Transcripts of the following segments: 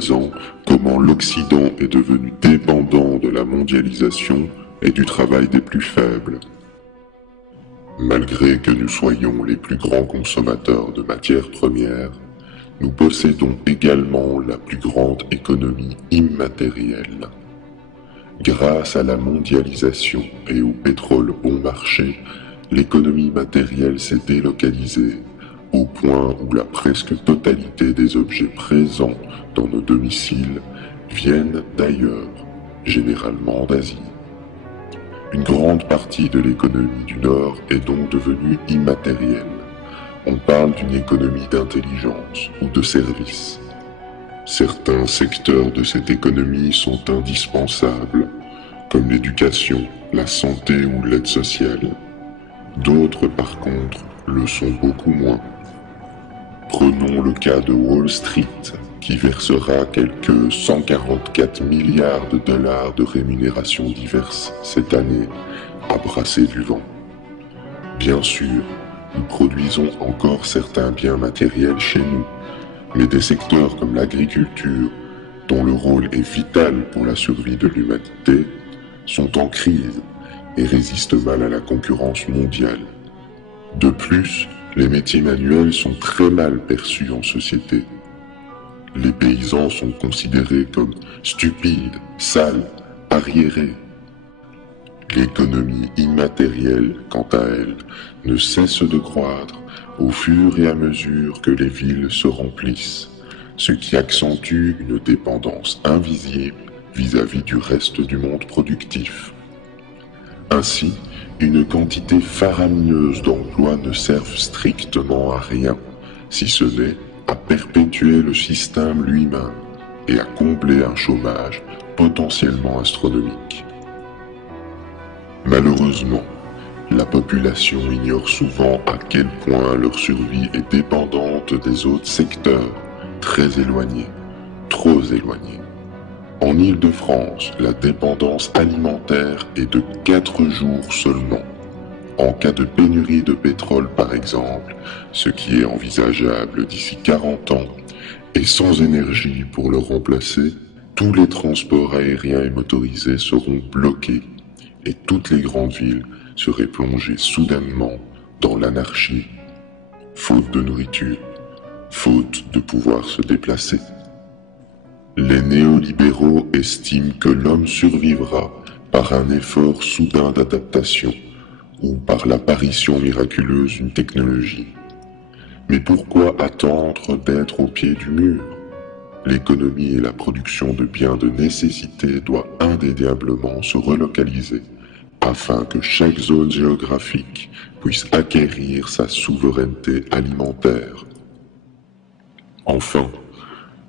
présent comment l'Occident est devenu dépendant de la mondialisation et du travail des plus faibles. Malgré que nous soyons les plus grands consommateurs de matières premières, nous possédons également la plus grande économie immatérielle. Grâce à la mondialisation et au pétrole bon marché, l'économie matérielle s'est délocalisée, au point où la presque totalité des objets présents dans nos domiciles viennent d'ailleurs, généralement d'Asie. Une grande partie de l'économie du Nord est donc devenue immatérielle. On parle d'une économie d'intelligence ou de service. Certains secteurs de cette économie sont indispensables, comme l'éducation, la santé ou l'aide sociale. D'autres, par contre, le sont beaucoup moins. Prenons le cas de Wall Street, qui versera quelques 144 milliards de dollars de rémunérations diverses cette année à brasser du vent. Bien sûr, nous produisons encore certains biens matériels chez nous, mais des secteurs comme l'agriculture, dont le rôle est vital pour la survie de l'humanité, sont en crise et résistent mal à la concurrence mondiale. De plus, les métiers manuels sont très mal perçus en société. Les paysans sont considérés comme stupides, sales, arriérés. L'économie immatérielle, quant à elle, ne cesse de croître au fur et à mesure que les villes se remplissent, ce qui accentue une dépendance invisible vis-à-vis du reste du monde productif. Ainsi, une quantité faramineuse d'emplois ne servent strictement à rien, si ce n'est à perpétuer le système lui-même et à combler un chômage potentiellement astronomique. Malheureusement, la population ignore souvent à quel point leur survie est dépendante des autres secteurs, très éloignés, trop éloignés. En Île-de-France, la dépendance alimentaire est de 4 jours seulement. En cas de pénurie de pétrole par exemple, ce qui est envisageable d'ici 40 ans, et sans énergie pour le remplacer, tous les transports aériens et motorisés seront bloqués et toutes les grandes villes seraient plongées soudainement dans l'anarchie, faute de nourriture, faute de pouvoir se déplacer. Les néolibéraux estiment que l'homme survivra par un effort soudain d'adaptation ou par l'apparition miraculeuse d'une technologie. Mais pourquoi attendre d'être au pied du mur? L'économie et la production de biens de nécessité doivent indéniablement se relocaliser afin que chaque zone géographique puisse acquérir sa souveraineté alimentaire. Enfin,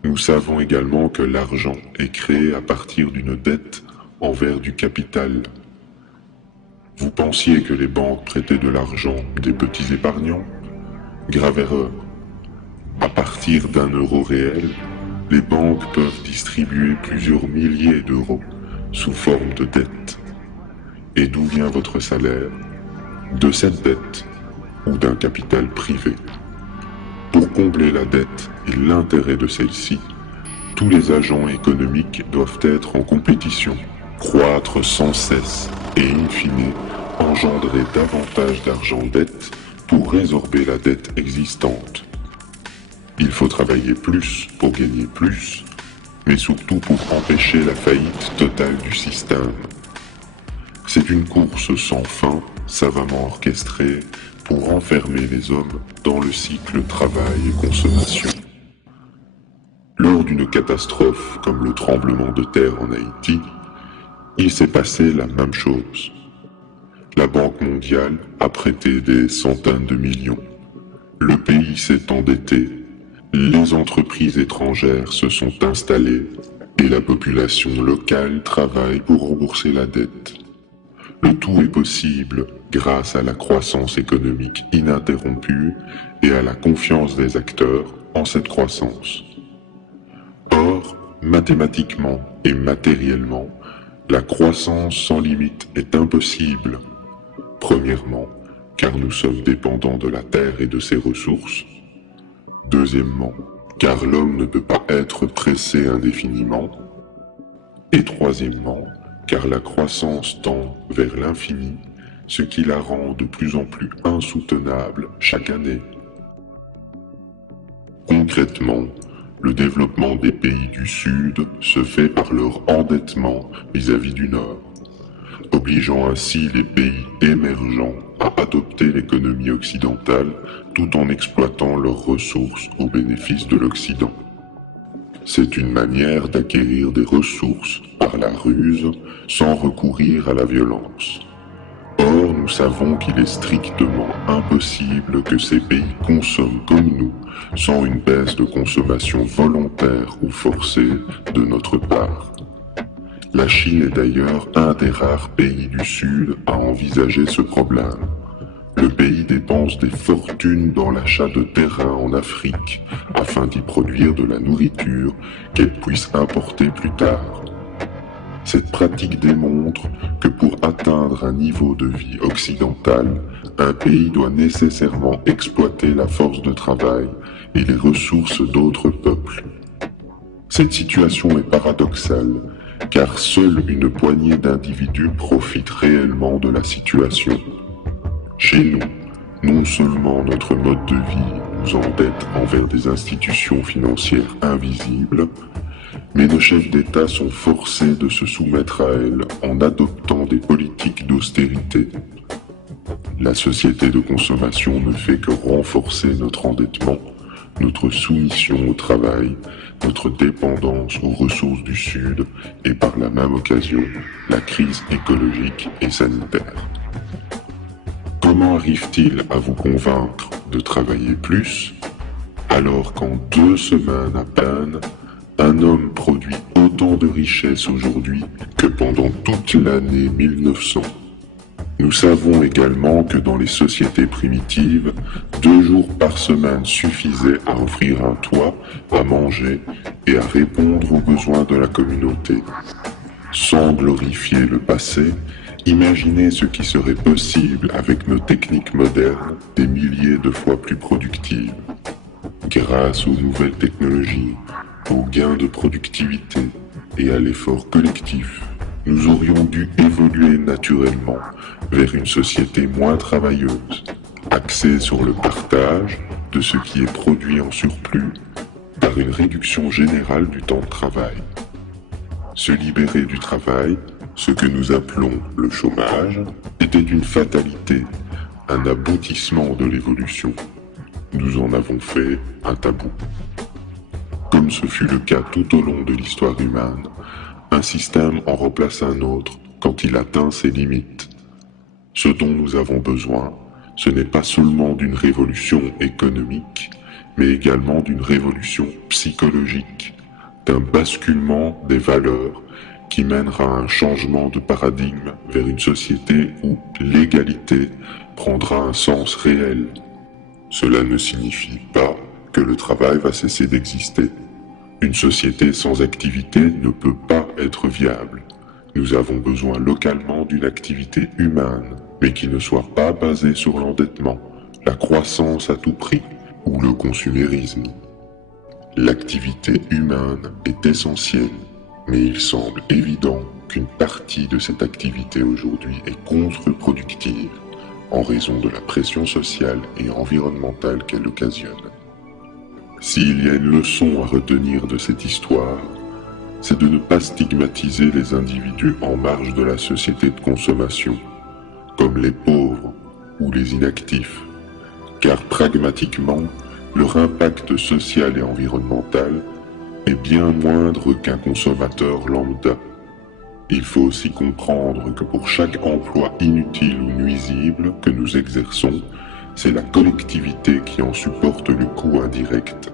nous savons également que l'argent est créé à partir d'une dette envers du capital. Vous pensiez que les banques prêtaient de l'argent des petits épargnants? Grave erreur. À partir d'un euro réel, les banques peuvent distribuer plusieurs milliers d'euros sous forme de dette. Et d'où vient votre salaire? De cette dette ou d'un capital privé. Pour combler la dette et l'intérêt de celle-ci, tous les agents économiques doivent être en compétition, croître sans cesse et in fine engendrer davantage d'argent-dette pour résorber la dette existante. Il faut travailler plus pour gagner plus, mais surtout pour empêcher la faillite totale du système. C'est une course sans fin, savamment orchestrée, pour enfermer les hommes dans le cycle travail et consommation. Lors d'une catastrophe comme le tremblement de terre en Haïti, il s'est passé la même chose. La Banque mondiale a prêté des centaines de millions. Le pays s'est endetté, les entreprises étrangères se sont installées et la population locale travaille pour rembourser la dette. Le tout est possible grâce à la croissance économique ininterrompue et à la confiance des acteurs en cette croissance. Or, mathématiquement et matériellement, la croissance sans limite est impossible. Premièrement, car nous sommes dépendants de la Terre et de ses ressources. Deuxièmement, car l'homme ne peut pas être pressé indéfiniment. Et troisièmement, car la croissance tend vers l'infini, ce qui la rend de plus en plus insoutenable chaque année. Concrètement, le développement des pays du Sud se fait par leur endettement vis-à-vis du Nord, obligeant ainsi les pays émergents à adopter l'économie occidentale tout en exploitant leurs ressources au bénéfice de l'Occident. C'est une manière d'acquérir des ressources par la ruse sans recourir à la violence. Or, nous savons qu'il est strictement impossible que ces pays consomment comme nous, sans une baisse de consommation volontaire ou forcée de notre part. La Chine est d'ailleurs un des rares pays du Sud à envisager ce problème. Le pays dépense des fortunes dans l'achat de terrains en Afrique, afin d'y produire de la nourriture qu'elle puisse importer plus tard. Cette pratique démontre que pour atteindre un niveau de vie occidental, un pays doit nécessairement exploiter la force de travail et les ressources d'autres peuples. Cette situation est paradoxale, car seule une poignée d'individus profite réellement de la situation. Chez nous, non seulement notre mode de vie nous endette envers des institutions financières invisibles, mais nos chefs d'État sont forcés de se soumettre à elles en adoptant des politiques d'austérité. La société de consommation ne fait que renforcer notre endettement, notre soumission au travail, notre dépendance aux ressources du Sud et par la même occasion, la crise écologique et sanitaire. Comment arrive-t-il à vous convaincre de travailler plus, alors qu'en 2 semaines à peine, un homme produit autant de richesses aujourd'hui que pendant toute l'année 1900. Nous savons également que dans les sociétés primitives, 2 jours par semaine suffisaient à offrir un toit, à manger et à répondre aux besoins de la communauté. Sans glorifier le passé, imaginez ce qui serait possible avec nos techniques modernes des milliers de fois plus productives. Grâce aux nouvelles technologies, aux gains de productivité et à l'effort collectif, nous aurions dû évoluer naturellement vers une société moins travailleuse, axée sur le partage de ce qui est produit en surplus par une réduction générale du temps de travail. Se libérer du travail, ce que nous appelons le chômage, était une fatalité, un aboutissement de l'évolution. Nous en avons fait un tabou. Comme ce fut le cas tout au long de l'histoire humaine, un système en remplace un autre quand il atteint ses limites. Ce dont nous avons besoin, ce n'est pas seulement d'une révolution économique, mais également d'une révolution psychologique, d'un basculement des valeurs qui mènera à un changement de paradigme vers une société où l'égalité prendra un sens réel. Cela ne signifie pas que le travail va cesser d'exister. Une société sans activité ne peut pas être viable. Nous avons besoin localement d'une activité humaine, mais qui ne soit pas basée sur l'endettement, la croissance à tout prix ou le consumérisme. L'activité humaine est essentielle, mais il semble évident qu'une partie de cette activité aujourd'hui est contre-productive en raison de la pression sociale et environnementale qu'elle occasionne. S'il y a une leçon à retenir de cette histoire, c'est de ne pas stigmatiser les individus en marge de la société de consommation, comme les pauvres ou les inactifs, car pragmatiquement, leur impact social et environnemental est bien moindre qu'un consommateur lambda. Il faut aussi comprendre que pour chaque emploi inutile ou nuisible que nous exerçons, c'est la collectivité qui en supporte le coût indirect.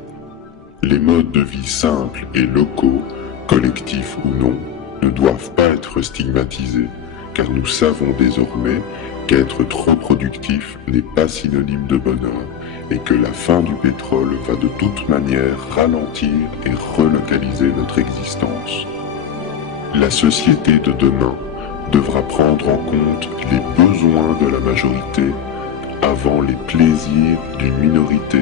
Les modes de vie simples et locaux, collectifs ou non, ne doivent pas être stigmatisés, car nous savons désormais qu'être trop productif n'est pas synonyme de bonheur et que la fin du pétrole va de toute manière ralentir et relocaliser notre existence. La société de demain devra prendre en compte les besoins de la majorité avant les plaisirs d'une minorité.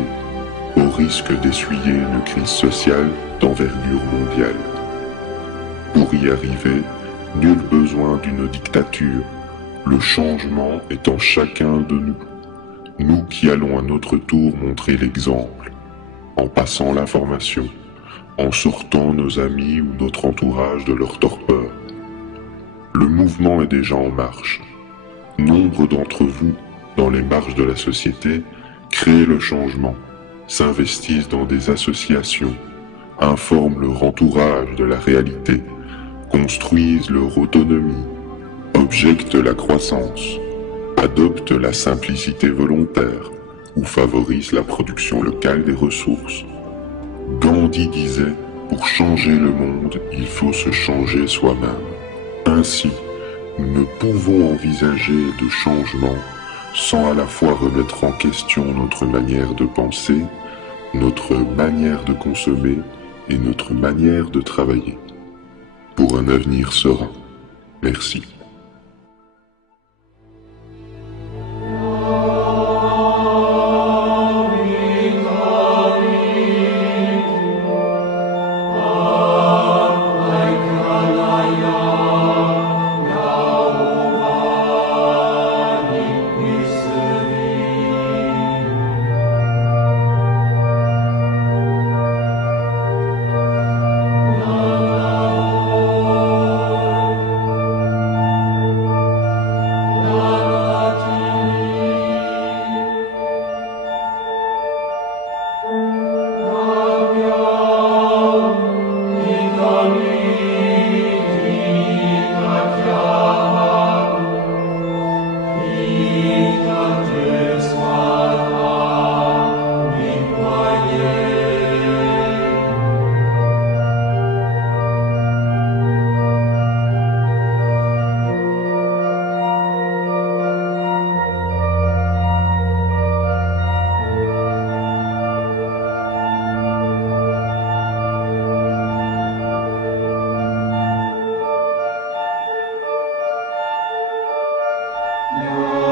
au risque d'essuyer une crise sociale d'envergure mondiale. Pour y arriver, nul besoin d'une dictature. Le changement est en chacun de nous. Nous qui allons à notre tour montrer l'exemple, en passant l'information, en sortant nos amis ou notre entourage de leur torpeur. Le mouvement est déjà en marche. Nombre d'entre vous, dans les marges de la société, créent le changement, s'investissent dans des associations, informent leur entourage de la réalité, construisent leur autonomie, objectent la croissance, adoptent la simplicité volontaire ou favorisent la production locale des ressources. Gandhi disait, pour changer le monde, il faut se changer soi-même. Ainsi, nous ne pouvons envisager de changement sans à la fois remettre en question notre manière de penser, notre manière de consommer et notre manière de travailler. Pour un avenir serein. Merci. Yeah.